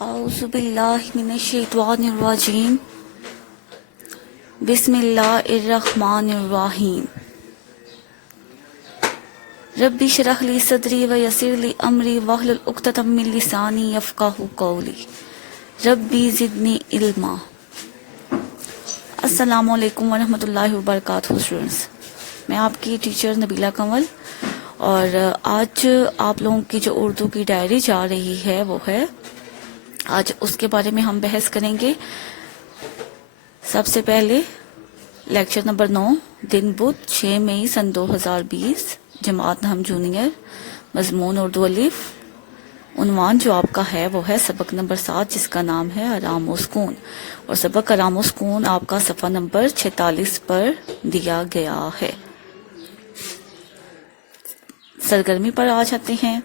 اعوذ باللہ من الشیطان الرجیم بسم اللہ الرحمن الرحیم رب اشرح لی صدری ویسر لی امری واحلل عقدۃ من لسانی یفقہوا قولی ربی زدنی علما۔ السلام علیکم ورحمۃ اللہ وبرکاتہ اسٹوڈنٹس، میں آپ کی ٹیچر نبیلہ کنول، اور آج آپ لوگوں کی جو اردو کی ڈائری جا رہی ہے وہ ہے، آج اس کے بارے میں ہم بحث کریں گے۔ سب سے پہلے لیکچر نمبر 9، دن بدھ 6 مئی سن 2020، جماعت نہم جونیئر، مضمون اردو الف۔ عنوان جو آپ کا ہے وہ ہے سبق نمبر 7، جس کا نام ہے آرام و سکون، اور سبق آرام و سکون آپ کا صفحہ نمبر 46 پر دیا گیا ہے۔ سرگرمی پر آ جاتے ہیں۔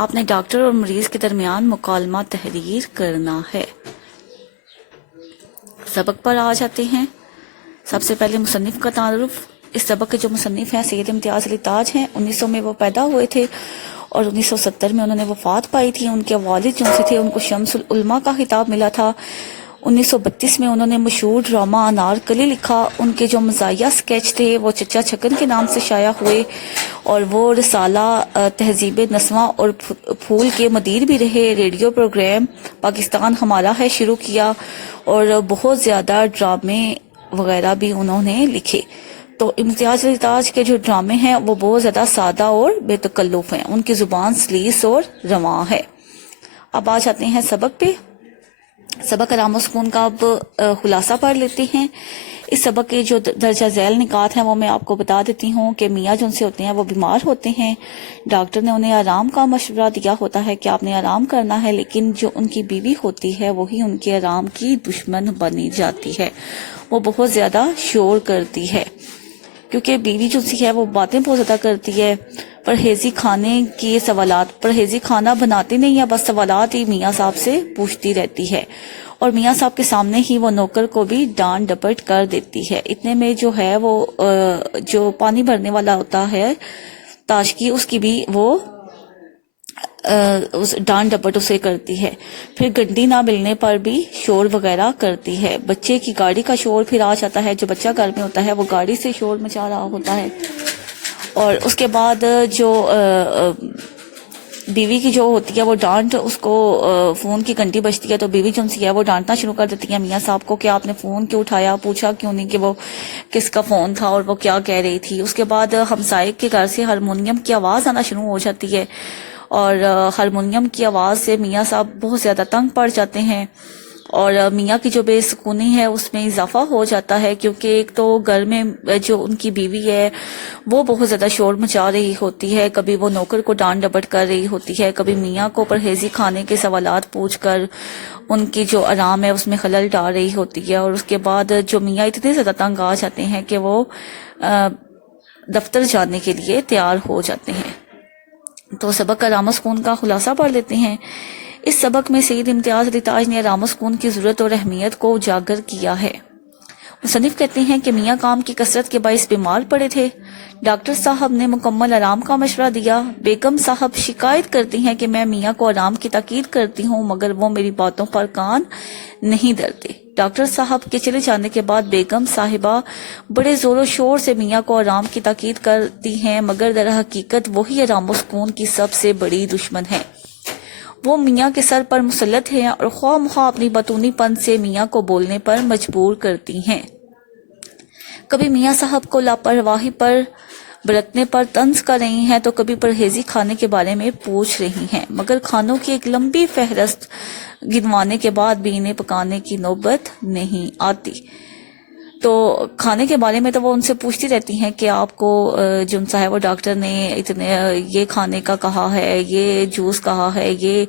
آپ نے ڈاکٹر اور مریض کے درمیان مکالمہ تحریر کرنا ہے۔ سبق پر آ جاتے ہیں۔ سب سے پہلے مصنف کا تعارف۔ اس سبق کے جو مصنف ہیں سید امتیاز علی تاج ہیں۔ 1900 میں وہ پیدا ہوئے تھے اور 1970 میں انہوں نے وفات پائی تھی۔ ان کے والد جو سے تھے ان کو شمس العلماء کا خطاب ملا تھا۔ 1932 میں انہوں نے مشہور ڈرامہ انارکلی لکھا۔ ان کے جو مزاحیہ سکیچ تھے وہ چچا چھکن کے نام سے شائع ہوئے، اور وہ رسالہ تہذیب نسواں اور پھول کے مدیر بھی رہے۔ ریڈیو پروگرام پاکستان ہمارا ہے شروع کیا، اور بہت زیادہ ڈرامے وغیرہ بھی انہوں نے لکھے۔ تو امتیاز علی تاج کے جو ڈرامے ہیں وہ بہت زیادہ سادہ اور بے تکلف ہیں، ان کی زبان سلیس اور رواں ہے۔ اب آ جاتے ہیں سبق پہ۔ سبق آرام و سکون کا اب خلاصہ پڑھ لیتے ہیں۔ اس سبق کے جو درجہ ذیل نکات ہیں وہ میں آپ کو بتا دیتی ہوں کہ میاں جو ان سے ہوتے ہیں وہ بیمار ہوتے ہیں۔ ڈاکٹر نے انہیں آرام کا مشورہ دیا ہوتا ہے کہ آپ نے آرام کرنا ہے، لیکن جو ان کی بیوی ہوتی ہے وہی ان کے آرام کی دشمن بنی جاتی ہے۔ وہ بہت زیادہ شور کرتی ہے، کیونکہ بیوی جو سی ہے وہ باتیں بہت زیادہ کرتی ہے۔ پرہیزی کھانے کے سوالات، پرہیزی کھانا بناتی نہیں ہے، بس سوالات ہی میاں صاحب سے پوچھتی رہتی ہے، اور میاں صاحب کے سامنے ہی وہ نوکر کو بھی ڈانٹ ڈپٹ کر دیتی ہے۔ اتنے میں جو ہے وہ جو پانی بھرنے والا ہوتا ہے تاشکی، اس کی بھی وہ ڈانٹ ڈپٹ اسے کرتی ہے۔ پھر گنڈی نہ ملنے پر بھی شور وغیرہ کرتی ہے۔ بچے کی گاڑی کا شور پھر آ جاتا ہے، جو بچہ گھر میں ہوتا ہے وہ گاڑی سے شور مچا رہا ہوتا ہے۔ اور اس کے بعد جو بیوی کی جو ہوتی ہے وہ ڈانٹ، اس کو فون کی گھنٹی بجتی ہے تو بیوی جو سی ہے وہ ڈانٹنا شروع کر دیتی ہے میاں صاحب کو کہ آپ نے فون کیوں اٹھایا، پوچھا کیوں نہیں کہ وہ کس کا فون تھا اور وہ کیا کہہ رہی تھی۔ اس کے بعد ہمسائے کے گھر سے ہارمونیم کی آواز آنا شروع ہو جاتی ہے، اور ہارمونیم کی آواز سے میاں صاحب بہت زیادہ تنگ پڑ جاتے ہیں، اور میاں کی جو بے سکونی ہے اس میں اضافہ ہو جاتا ہے، کیونکہ ایک تو گھر میں جو ان کی بیوی ہے وہ بہت زیادہ شور مچا رہی ہوتی ہے، کبھی وہ نوکر کو ڈانٹ ڈپٹ کر رہی ہوتی ہے، کبھی میاں کو پرہیزی کھانے کے سوالات پوچھ کر ان کی جو آرام ہے اس میں خلل ڈال رہی ہوتی ہے۔ اور اس کے بعد جو میاں اتنے زیادہ تنگ آ جاتے ہیں کہ وہ دفتر جانے کے لیے تیار ہو جاتے ہیں۔ تو سبق آرام و سکون کا خلاصہ پڑھ لیتے ہیں۔ اس سبق میں سید امتیاز علی تاج نے آرام و سکون کی ضرورت اور اہمیت کو اجاگر کیا ہے۔ مصنف کہتے ہیں کہ میاں کام کی کثرت کے باعث بیمار پڑے تھے۔ ڈاکٹر صاحب نے مکمل آرام کا مشورہ دیا۔ بیگم صاحب شکایت کرتی ہیں کہ میں میاں کو آرام کی تاکید کرتی ہوں مگر وہ میری باتوں پر کان نہیں دھرتے۔ ڈاکٹر صاحب کے چلے جانے کے بعد بیگم صاحبہ بڑے زور و شور سے میاں کو آرام کی تاکید کرتی ہیں، مگر در حقیقت وہی آرام و سکون کی سب سے بڑی دشمن ہے۔ وہ میاں کے سر پر مسلط ہیں اور خواہ مخواہ اپنی بطونی پن سے میاں کو بولنے پر مجبور کرتی ہیں۔ کبھی میاں صاحب کو لاپرواہی پر برتنے پر طنز کر رہی ہیں تو کبھی پرہیزی کھانے کے بارے میں پوچھ رہی ہیں، مگر کھانوں کی ایک لمبی فہرست گنوانے کے بعد بھی انہیں پکانے کی نوبت نہیں آتی۔ تو کھانے کے بارے میں تو وہ ان سے پوچھتی رہتی ہیں کہ آپ کو جن سا ہے وہ ڈاکٹر نے اتنے یہ کھانے کا کہا ہے، یہ جوس کہا ہے، یہ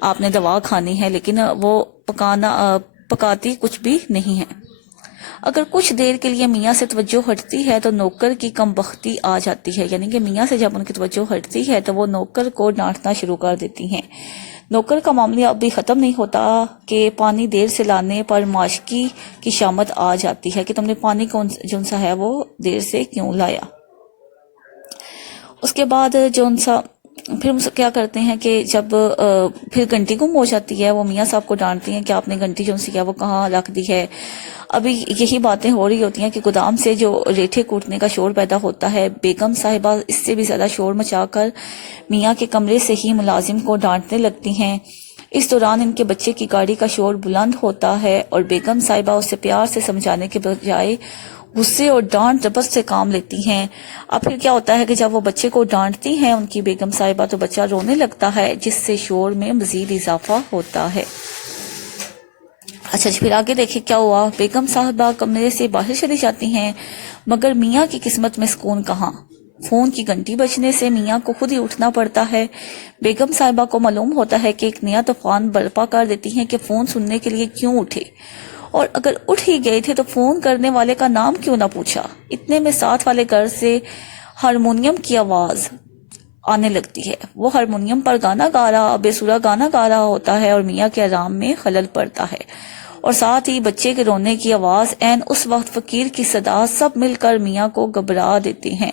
آپ نے دوا کھانی ہے، لیکن وہ پکاتی کچھ بھی نہیں ہے۔ اگر کچھ دیر کے لیے میاں سے توجہ ہٹتی ہے تو نوکر کی کم بختی آ جاتی ہے، یعنی کہ میاں سے جب ان کی توجہ ہٹتی ہے تو وہ نوکر کو ڈانٹنا شروع کر دیتی ہیں۔ نوکر کا معاملہ اب بھی ختم نہیں ہوتا کہ پانی دیر سے لانے پر معاشقی کی شامت آ جاتی ہے کہ تم نے پانی جون سا ہے وہ دیر سے کیوں لایا۔ اس کے بعد جون سا پھر کیا کرتے ہیں کہ جب پھر گھنٹی گم ہو جاتی ہے، وہ میاں صاحب کو ڈانٹتی ہیں کہ آپ نے گھنٹی جو سی ہے وہ کہاں رکھ دی ہے۔ ابھی یہی باتیں ہو رہی ہوتی ہیں کہ گودام سے جو ریٹھے کوٹنے کا شور پیدا ہوتا ہے، بیگم صاحبہ اس سے بھی زیادہ شور مچا کر میاں کے کمرے سے ہی ملازم کو ڈانٹنے لگتی ہیں۔ اس دوران ان کے بچے کی گاڑی کا شور بلند ہوتا ہے اور بیگم صاحبہ اسے پیار سے سمجھانے کے بجائے غصے اور ڈانٹ ڈپٹ سے کام لیتی ہیں۔ اب پھر کیا ہوتا ہے کہ جب وہ بچے کو ڈانٹتی ہیں ان کی بیگم صاحبہ، تو بچہ رونے لگتا ہے، جس سے شور میں مزید اضافہ ہوتا ہے۔ اچھا جی، پھر آگے دیکھیں کیا ہوا۔ بیگم صاحبہ کمرے سے باہر چلی جاتی ہیں، مگر میاں کی قسمت میں سکون کہاں۔ فون کی گھنٹی بجنے سے میاں کو خود ہی اٹھنا پڑتا ہے۔ بیگم صاحبہ کو معلوم ہوتا ہے کہ ایک نیا طوفان برپا کر دیتی ہیں کہ فون سننے کے لیے کیوں اٹھے، اور اگر اٹھ ہی گئے تھے تو فون کرنے والے کا نام کیوں نہ پوچھا۔ اتنے میں ساتھ والے گھر سے ہارمونیم کی آواز آنے لگتی ہے۔ وہ ہارمونیم پر گانا گا رہا، بے سورا گانا گا رہا ہوتا ہے اور میاں کے آرام میں خلل پڑتا ہے، اور ساتھ ہی بچے کے رونے کی آواز، عین اس وقت فقیر کی صدا، سب مل کر میاں کو گھبرا دیتے ہیں۔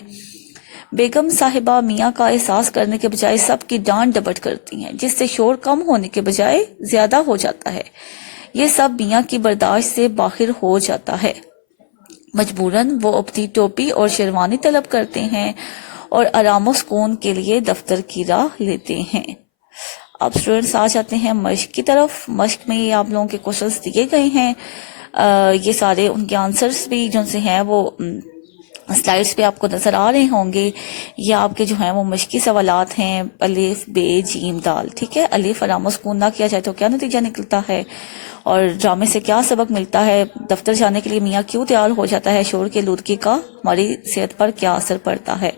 بیگم صاحبہ میاں کا احساس کرنے کے بجائے سب کی ڈانٹ ڈپٹ کرتی ہیں، جس سے شور کم ہونے کے بجائے زیادہ ہو جاتا ہے۔ یہ سب میاں کی برداشت سے باہر ہو جاتا ہے۔ مجبوراً وہ اپنی ٹوپی اور شیروانی طلب کرتے ہیں اور آرام و سکون کے لیے دفتر کی راہ لیتے ہیں۔ اب اسٹوڈنٹس آ جاتے ہیں مشق کی طرف۔ مشق میں یہ آپ لوگوں کے کوشچنس دیے گئے ہیں، یہ سارے ان کے آنسرس بھی جو سے ہیں وہ سلائڈس پہ آپ کو نظر آ رہے ہوں گے۔ یہ آپ کے جو ہیں وہ مشقی سوالات ہیں، الف بے جیم دال، ٹھیک ہے۔ الف آرام و سکون نہ کیا جائے تو کیا نتیجہ نکلتا ہے، اور ڈرامے سے کیا سبق ملتا ہے، دفتر جانے کے لیے میاں کیوں تیار ہو جاتا ہے، شور کی آلودگی کا ہماری صحت پر کیا اثر پڑتا ہے۔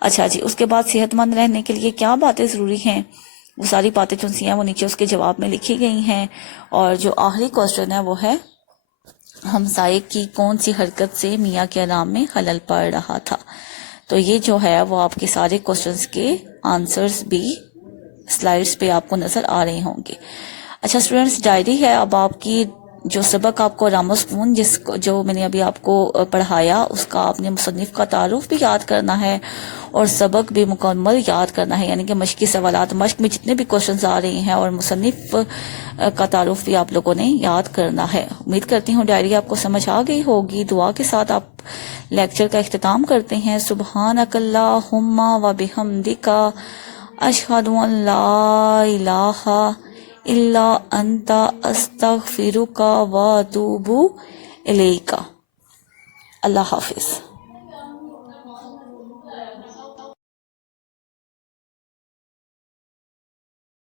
اچھا جی، اس کے بعد صحت مند رہنے کے لیے کیا باتیں ضروری ہیں، وہ ساری باتیں جو سی ہیں وہ نیچے اس کے جواب میں لکھی گئی ہیں۔ اور جو آخری کوسچن ہے وہ ہے، ہمسائے کی کون سی حرکت سے میاں کے آرام میں خلل پڑ رہا تھا۔ تو یہ جو ہے وہ آپ کے سارے کوسچنس کے آنسرز بھی سلائڈس پہ آپ کو نظر آ رہے ہوں گے۔ اچھا اسٹوڈنٹس، ڈائری ہے اب آپ کی، جو سبق آپ کو آرام و سکون جو میں نے ابھی آپ کو پڑھایا، اس کا آپ نے مصنف کا تعارف بھی یاد کرنا ہے اور سبق بھی مکمل یاد کرنا ہے، یعنی کہ مشقی سوالات، مشق میں جتنے بھی کوشچنز آ رہے ہیں اور مصنف کا تعارف بھی آپ لوگوں نے یاد کرنا ہے۔ امید کرتی ہوں ڈائری آپ کو سمجھ آ گئی ہوگی۔ دعا کے ساتھ آپ لیکچر کا اختتام کرتے ہیں۔ سبحانک اللہم و بحمدک، اشہد ان لا الہ الا انت، استغفرک و اتوب الیک۔ اللہ حافظ۔